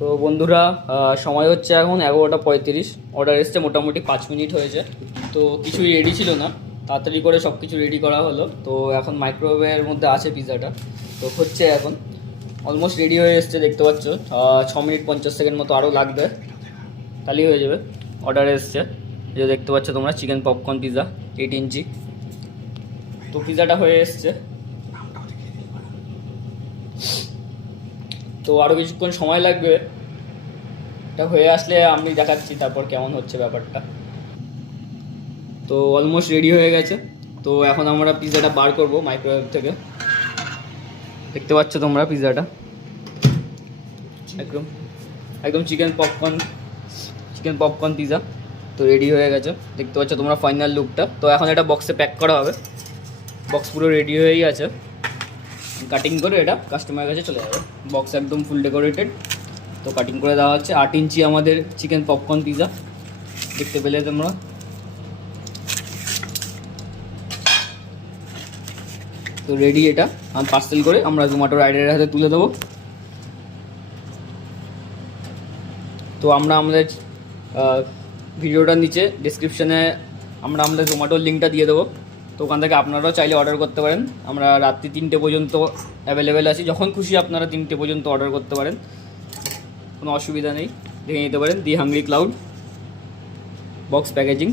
তো বন্ধুরা, সময় হচ্ছে এখন 11:35। অর্ডার এসছে মোটামুটি 5 মিনিট হয়েছে। তো কিছুই রেডি ছিল না, তাড়াতাড়ি করে সব কিছু রেডি করা হলো। তো এখন মাইক্রোওয়েভের মধ্যে আছে পিৎজাটা, তো হচ্ছে এখন অলমোস্ট রেডি হয়ে এসছে, দেখতে পাচ্ছ। 6 মিনিট 50 সেকেন্ড মতো আরও লাগবে, তাহলেই হয়ে যাবে। অর্ডার এসছে, যে দেখতে পাচ্ছ তোমরা, চিকেন পপকর্ন পিৎজা 8 ইঞ্চি। তো পিৎজাটা হয়ে এসছে, তো আরও কিছুক্ষণ সময় লাগবে। এটা হয়ে আসলে আমি দেখাচ্ছি তারপর কেমন হচ্ছে ব্যাপারটা। তো অলমোস্ট রেডি হয়ে গেছে। তো এখন আমরা পিৎজাটা বার করব মাইক্রোওয়েভ থেকে। দেখতে পাচ্ছ তোমরা পিৎজাটা একদম একদম চিকেন পপকর্ন পিৎজা তো রেডি হয়ে গেছে। দেখতে পাচ্ছ তোমরা ফাইনাল লুকটা। তো এখন এটা বক্সে প্যাক করা হবে। বক্স পুরো রেডি হয়েই আছে, কাটিং করে এটা কাস্টমারের কাছে চলে যাবে। বক্স একদম ফুল ডেকোরেটেড, তো কাটিং করে দেওয়া হচ্ছে। 8 ইঞ্চি আমাদের চিকেন পপকর্ন পিৎজা, দেখতে পেলে তোমরা। তো রেডি, এটা পার্সেল করে আমরা জোম্যাটো রাইডারের হাতে তুলে দেবো। তো আমরা আমাদের ভিডিওটার নিচে ডিসক্রিপশানে আমরা আমাদের জোম্যাটোর লিঙ্কটা দিয়ে দেবো। তো ওখান থেকে আপনারাও চাইলে অর্ডার করতে পারেন। আমরা রাত্রি 3টে পর্যন্ত অ্যাভেলেবেল আছি, যখন খুশি আপনারা 3টে পর্যন্ত অর্ডার করতে পারেন, কোনো অসুবিধা নেই। দেখে নিতে পারেন দি হাংরি ক্লাউড বক্স প্যাকেজিং।